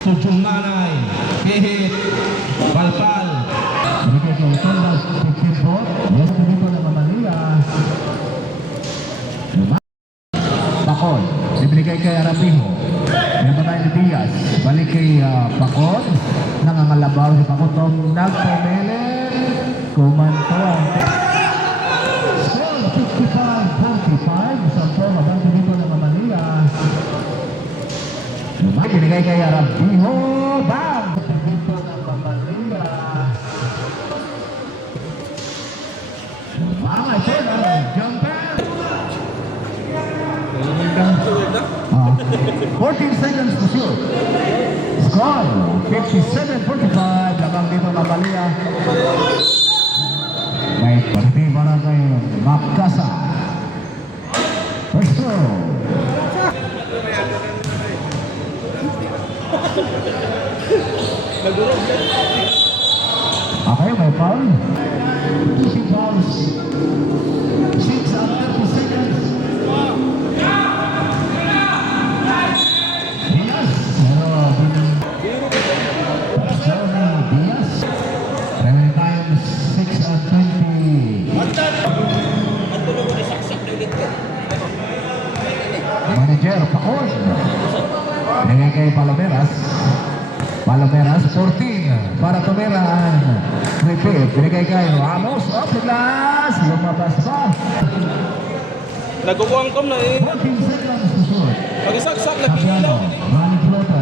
Sujung Nanay, Hihit, Palpal. Binigay kay Tomas Pagkimbot. Yes, dito na Manila. Pakon. Ibinigay kay Arapijo. Binigay ni Diaz. Balik kay Pakon. Nangangalabaw si Pakon. Tom nagpumilin. Kumanto ang score 55-45. Sampo mabang dito na Manila. Binigay kay Arapijo. Bang! Dito na Manila. Mga sila, jumper! 14 seconds to shoot. Score, 57-45. Labang dito na Malia. May parti para kay Makasa. First throw. Okay, may foul. 2 fouls. 6 and 30 seconds. Diaz. Diaz. Remaining time 6 and 20. Manager Pakon. Bigay kay Palomeras. Palomeras 14 para Tumeran. Repeat. Binigay kay Ramos. Up the glass. Lumabas pa. Nagkukuangkom na eh. 14 seconds to shoot. Pag-isaksak, nag-ilaw. Running floater.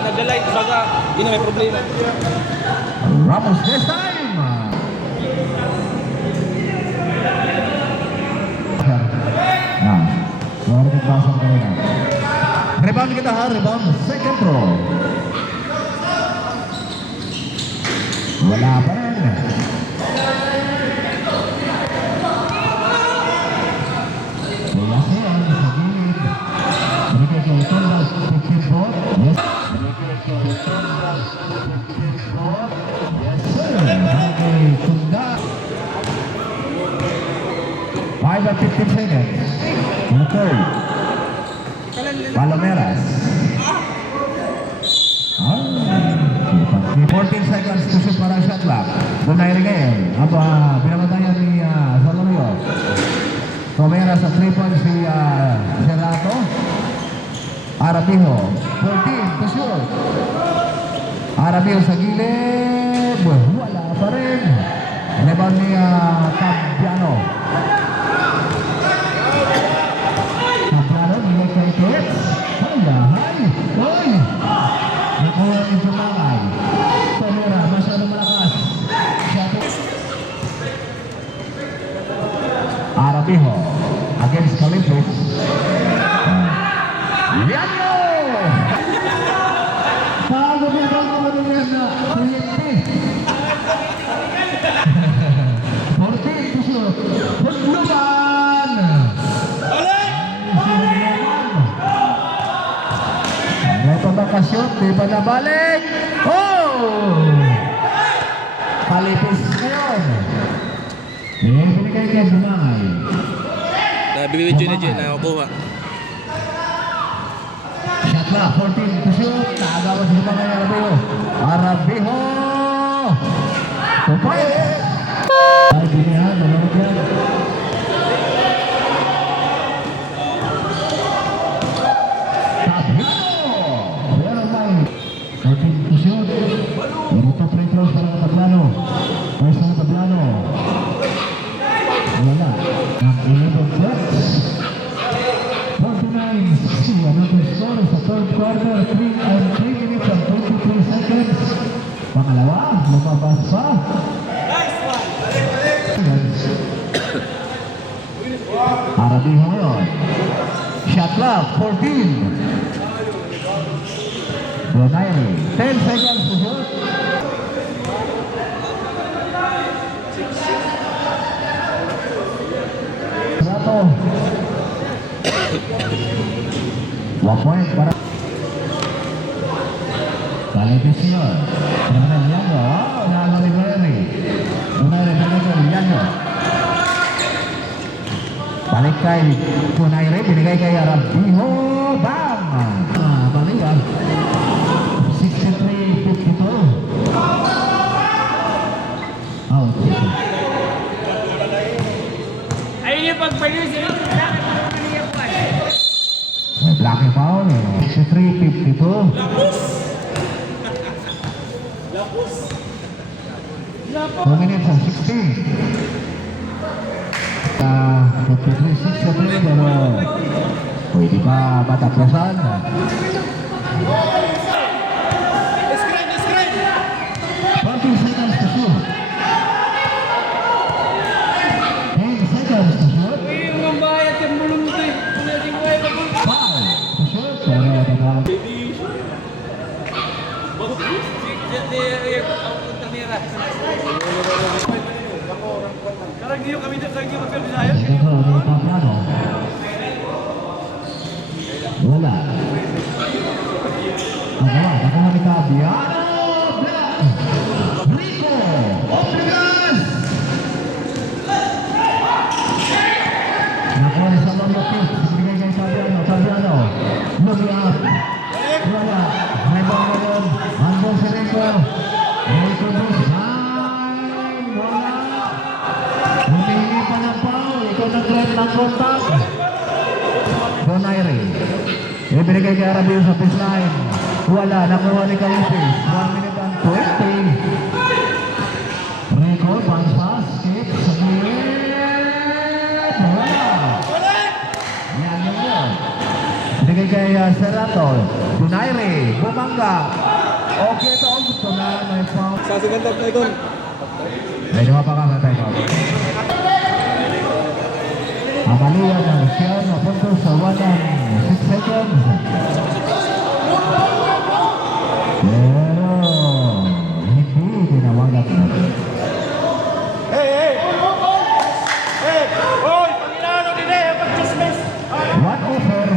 Nag-light, baga, yun na may problema. Ramos this time. Suara kebasaan kanina. Rebound kita ha. Rebound. Second throw. Wala pa rin. Wala siya sa gilid. Binigay kay Tomas Pagkimbot. Yes. Binigay kay Tomas Pagkimbot. Yes sir. Binigay kay Tunda. 5 and 15 seconds. In the third. Palomeras. 14 seconds to shoot para shot clock. Donay Regael. Binamatayan ni Salorio. Tomera sa 3 points si Serrato. Arapijo. 14 to shoot. Arapijo sa gilid. Wala pa rin. Rebound ni Campiano. Campiano, nilay kay Kets. Hay! Hoy! Nakuha ni Jumangay. Tomera, masyadong malakas. Arapijo against Calimpos. Liano! Paano ba ito mga manungan na kuryente? 14 to shoot. Pagluban! Ito bakasyon, di ba nabalik? Oh! Kalipis ngayon. Binigay kay Jumangay. Bibidyo na dyan, nakakuha. Shot na, 14 to shoot. Naagawan si Jumangay Arabijo. Arabijo! Tupay! Ay, binihan, nalamot yan. First na Tablano. Wala. Ang 11 points. 49-60. Another score sa third quarter. 3 minutes and 23 seconds. Pangalawa, lumabas pa. Arabijo ngayon. Shot clock, 14. Donaire, 10 seconds to shoot. Rato. 1 point para Calificación. Terminal Liano. Nalo Libreri. Donaire Donaire Liano. Balik kay Donaire. Binigay kay Arabijo. Bang! Balikan. May blocking foul. 53-52. 2 minutes and 60. 53-63 pero pwede ba matapusan? 20 seconds to shoot. 10 seconds to shoot. Foul to shoot. Pero tatawag. Ito, may Tapiano. Wala. Nakuha ni Tapiano. Rico Obligas. Nakuha ni Salomon Kit. Sinigay kay Tapiano. Tapiano. Look up. Wala. Rebound ngayon. Handball si Rico. Rico design. Wala. Humingi pa ng foul. Ikaw nag-grab ng contact. Donaire. Ibinigay kay Arabio sa baseline. Wala. Nakuha ni Calipis. 1 minute and 20. Rico, bounce pass. Kick. Saglit. Wala. Yan yun. Ibinigay kay Serato. Donaire. Bumangga. Okay ito. Gusto na. May foul. Sa segunda na ikon. Medyo mapakamatay ko. Amalia ng siya na punto sa 1 and 6 seconds. Pero hindi tinawagat na. One over.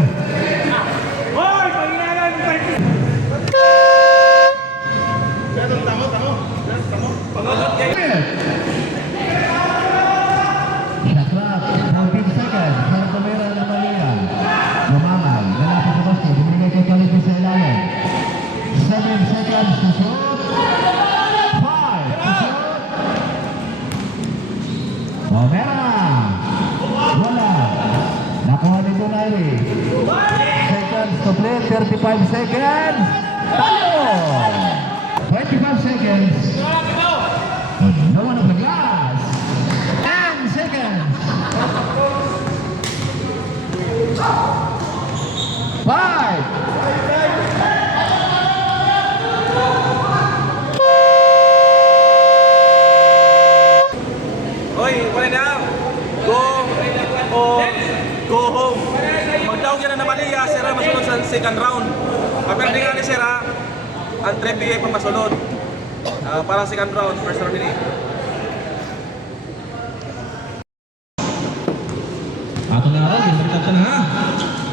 Shakrat, 19 seconds. Sarcomera na Malia. Lumamay. Lalapit sa basket. Binigay kay Calipis sa ilalim. 7 seconds to shoot. 5 to shoot. Momera. Wala. Nakuha ni Donaire. Seconds to play. 35 seconds. Talo. 25 seconds. No one of the glass. 10 seconds. 5. Oy, wala na. Go home. Magdaog yan na Malia, sira masunod sa second round. Kapag di nga ni sira, ang 3PA pa masunod. Para second round, first round ini. Ato na rin, binaliktad ka na ha.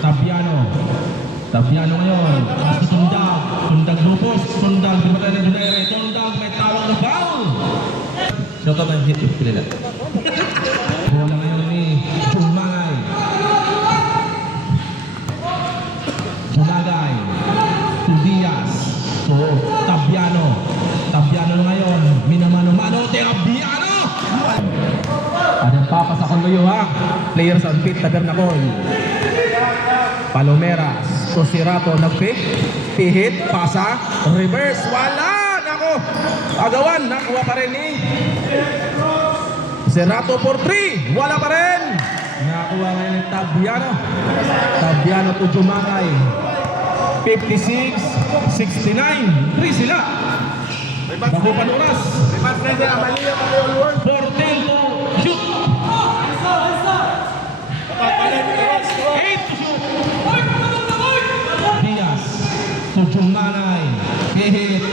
Tapiano. Tapiano ngayon. Kasi Tundag. Tundag Grupos. Tundag, dibatay ng Donaire. Tundag, may tawag na foul. Siya ka ba yung hit yung pinila? Bola ngayon ni Jumangay. Jumagay. To Diaz. To Tapiano. Tapiano ngayon. Minamano-mano. Tapiano! Adang papas akong luyo ha. Players on pit, Tabernacol. Palomeras. Sosirato nag-pick. Pihit. Pasa. Reverse. Wala! Nako! Agawan. Nakuha pa rin ni Serato for 3. Wala pa rin. Nakuha ngayon ni Tapiano. Tapiano to Jumangay. 56-69. 3 sila. Bago panuras. 14 to shoot. 8 to shoot. Diaz to Jumangay. Hihit.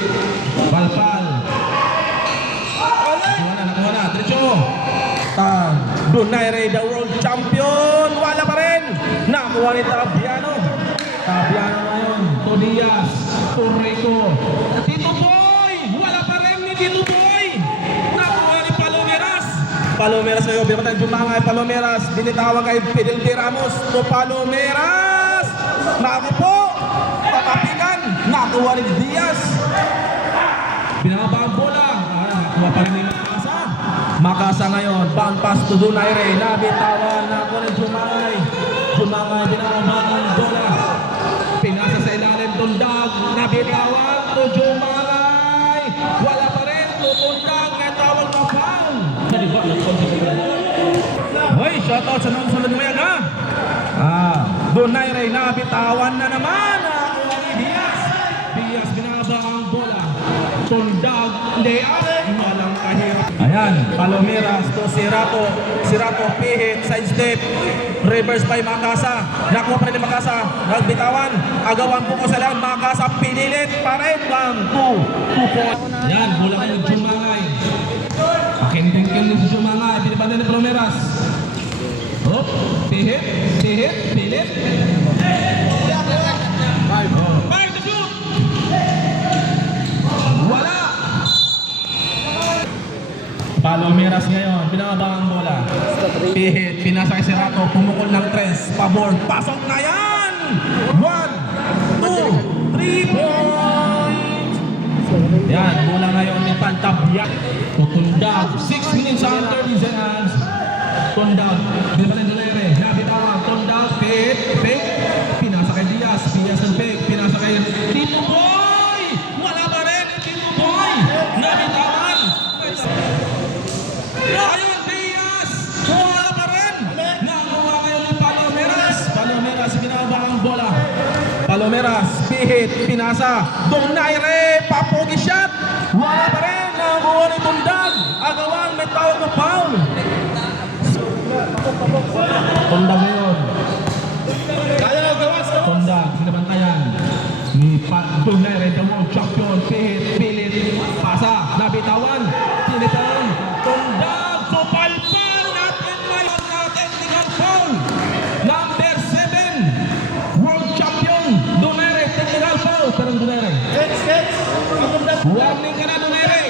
Balpal. Nakuha na. Diretso. Donaire, the world champion. Wala pa rin. Nakuha ni Tapiano. Tapiano ngayon. To Diaz. To Rico. Tito Boy. Wala pa rin ni Tito Boy. Nakuha ni Palomeras. Palomeras ngayon. Bimatang Jumangay. Palomeras. Dinitawag kay Fidel P. Ramos. To Palomeras. Naku po. Patapikan. Nakuha ni Diaz. Binababa ang bola. Nakuha pa rin ni Makasa. Makasa ngayon, bound pass to Donaire, nabitawan na ko ng Jumangay. Jumangay, binabang ang bola. Pinasa sa ilalim, Tundag, nabitawan to Jumangay. Wala pa rin, to Tundag, may tawag na foul. Hoy, shoutout sa nang sunod mo yan, ha? Donaire, nabitawan na naman. Diaz. Diaz, binabang ang bola. Tundag, layup. Walang kahirap. Ayan, Palomeras to Sirato. Sirato, pihit, side step. Reverse by Makasa. Nakuha pa rin ni Makasa. Nagbitawan. Agawan po ko sa lang. Makasa, pinilit pa rin. 1, 2 points. Ayan, bola kayo Jumangay. Pakinting-king din si Jumangay. Pinipan ni Palomeras. Oh, pihit, pilit. Five to shoot. Wala. Palomeras ngayon, pinababa ang bola. Pihit, pinasa kay Serato, pumukol ng tres, pabor, pasok na yan! 1, 2, 3 points! Yan, bola ngayon ni Pantabia. Tutundag, 6 minutes and 30 seconds. Tundag, binabalin Donaire, nabitawan, Tundag, pihit, pinasa kay Diaz, Diaz ng fake, pinasa kay Tito Boy! Wala pa rin, Tito Boy! Nabitawan! Ayun, Diaz! Wala pa rin! Nakuha ngayon ni Palomeras. Palomeras, binaba ang bola. Palomeras, pihit, pinasa. Donaire, papogi shot! Wala pa rin! Nakuha ni Tundag. Agawang may tawag na foul. Tundag ngayon. Tundag, sinabantayan. Ni Donaire, the world champion. Pihit, pilit, pasa, nabitawan. Tinitawan. Tundag, supalpal natin ngayon na technical foul. Number 7, world champion, Donaire, technical foul. Parang Donaire. Warning ka na, Donaire.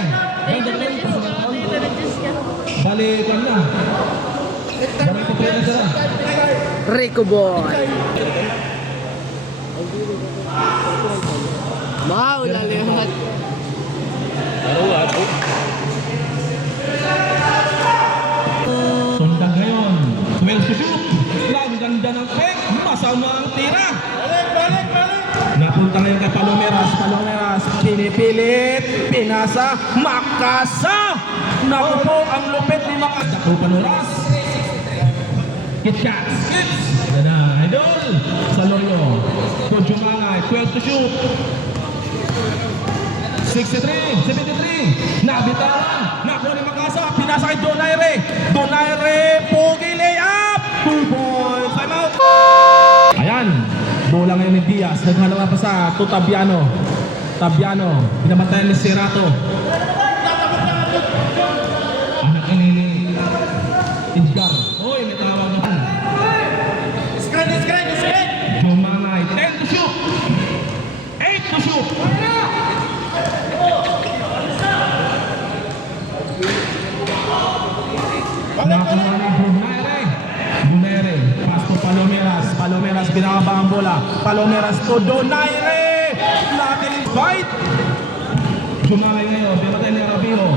Balikan na. Balik ko na sila. Rico boy. Wow, lalihat. Tundag ngayon, 12 to shoot. Ang ganda ng fake, masama ang tira. Napunta ngayon kay Palomeras. Palomeras, pinipilit, pinasa, Makasa. Naku po, ang lupit ni Makasa. Naku, Palomeras. KitKat, Skits. Yan na, idol. Salorio. Jumangay, 12 to shoot. 63, 73. Nabitawan. Nakuha ni Makasa. Pinasa kay Donaire. Donaire, pogi layup. 2 points. Time out. Ayan. Bola ngayon ni Diaz. Naghanap pa sa Tabiano. Tabiano. Binabantayan ni Serato. Anak ini ni Edgar. Uy, may tawag naman. Jumangay. 10 to shoot. 8 to shoot. Nakuha ni Donaire. Donaire. Pass to Palomeras. Palomeras binababa ang bola. Palomeras to Donaire. Natin fight. Jumangay ngayon. Binabatay ni Rabio.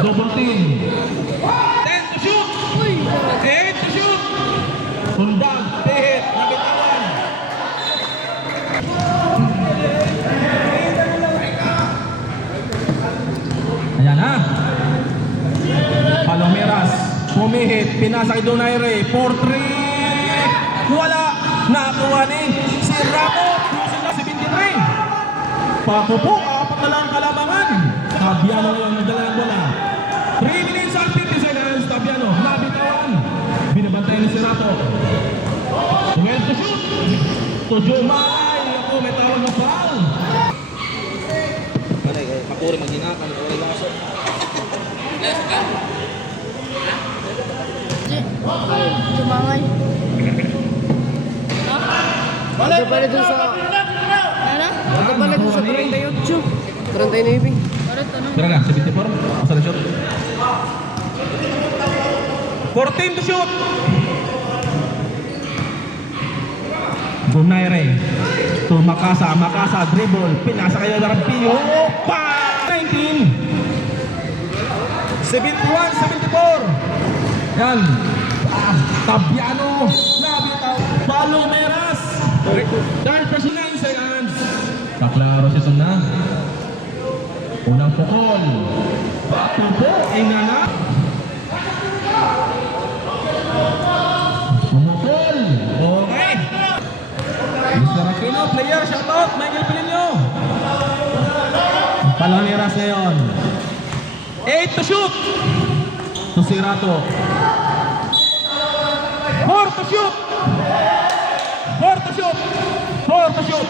Double team. 10 to shoot. 8 to shoot. Tundag. Pihit. Nabitawan. Ayan ha. Palomeras. Pumihit. Pinasa kay Donaire. 4-3. Wala. Nakuha ni si Ramo. Closing na 73. Papupo. Apat na lang kalamangan. Tabiano ngayon. Nagdala ang bola. 3 minutes and 50 seconds. Tabiano. Nabitawan. Binabantayan ni Serato. 12 to shoot. To Jumay. Ako, may tawag na foul. Makuri maghinakan. Jumangay. Ito pala dun sa... Ano? Ito pala dun sa 38. 39. Tira na, 74. Masa na shoot? 14 to shoot. Donaire. To Makasa. Makasa, dribble. Pinasa kayo ng Pio. Pa! 19. 71-74. Yan. Tabiano. Nabitaw. Palomeras. Third person 9 seconds. Kaklaro siya ito na. Unang pukol. Tubo. Inanap. Sumukol. Okay. Mr. Aquino, player, shoutout. Michael Pilinyo. Palomeras ngayon. 8 to shoot. To Sirato. 4 to shoot. 4 to shoot. 4 to shoot.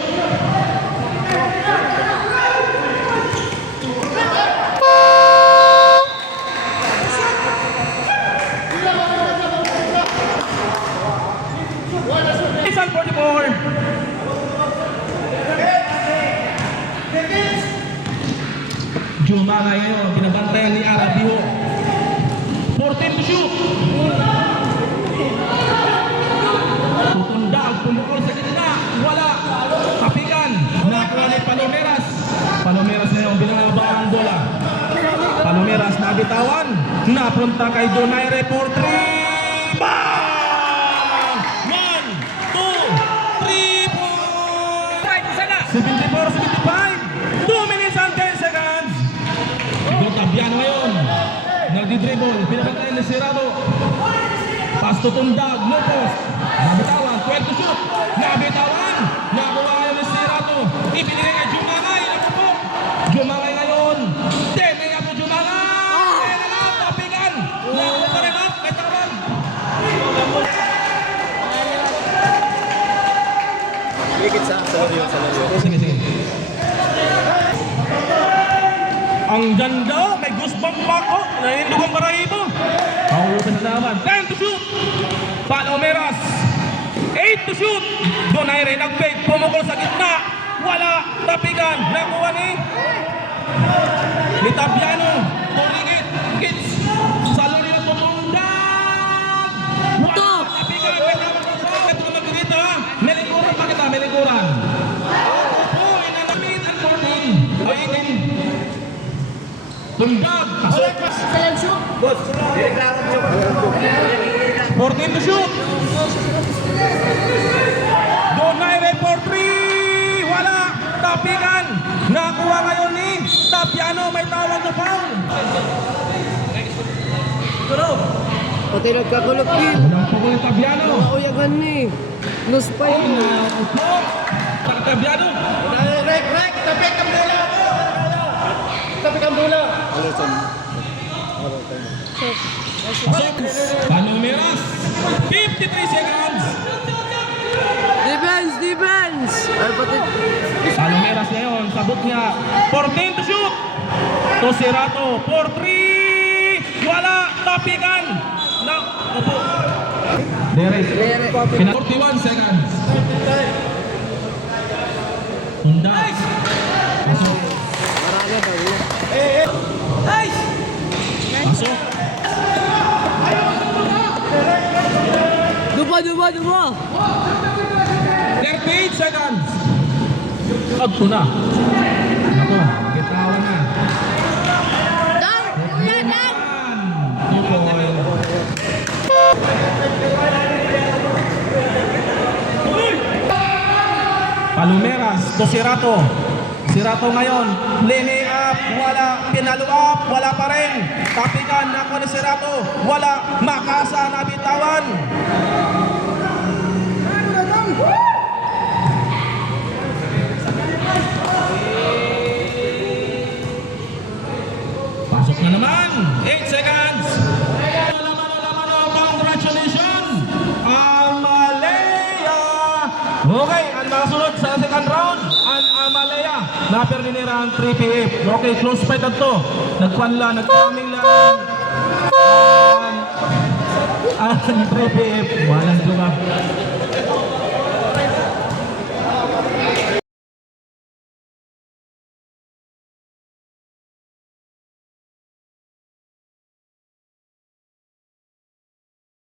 Isang 44. Juma ngayon, binabantayan ni Arabiho. 14 to shoot. Tutundag, tumukol sa gitna. Wala. Kapigan. Nakuha ni Palomeras. Palomeras ngayon, binababa ang bola. Palomeras nabitawan. Napunta kay Donaire for 3. Bang! 1, 2, 3, 4. 74-75. 2 minutes and 10 seconds. Ito Tabiano ngayon. Nagdi-dribble. Binabantayan ni Sirado. Pass to Tundag. No post. Nabitawan. 12 to shoot. Nabitawan. Nakuha ngayon ni Sirado. Ibinigay kay Jumangay. Naku po. Jumangay ngayon. Tenay ako Jumangay. Tenay. Tapigan. Nakuha pa rin at may tawag. Sige, sige. Ang ganda, may goosebump pa ako. Nahindugan para ito. Mahulutan na naman. 10 to shoot. Palomeras. 8 to shoot. Donaire nag-fake. Pumukol sa gitna. Wala. Tapigan. Nakuha ni Tabiano. Tumingit. Kids. Salonio tumundag. Wala. Tapigan. May tawag ko sa. Ito ka magkikita ha. Melikuran pa kita. Melikuran. Oo. Inanamit ang 14. 18. Tundag. Pasok. 14 to shoot. Donaire for 3. Wala. Tapigan. Nakuha ngayon ni Tapiano. May tawag na foul. Pati nagkakulog din. Unang pukul ni Tapiano. Nauyagan ni. Lose pa yun. Upo. Tapiano. Pasok. Palomeras. 53 seconds. Defense! Defense! Ay, pati... Palomeras ngayon. Sabot niya. 14 to shoot. To Sirato. 4-3. Wala. Tapigan. Na. Opo. Derek. 41 seconds. Tundag. Pasok. Marami pa yun. Pasok. Duba! 38 seconds. Agto na. Ako, kitawan na. Dang! Kuya, dang! Palomeras to Sirato. Sirato ngayon. Lini up. Wala. Pinalo up. Wala pa rin. Tapigan. Nakuha ni Sirato. Wala. Makasa. Nabitawan. Pasok na naman. 8 seconds. Congratulations. Amalea. Okay. Ang nakasunod sa second round. Ang Amalea. Naperdinira ang 3PF. Okay. Close fight na to. Nagpanla. Nagkaming lang. Ang 3PF. Walang duga.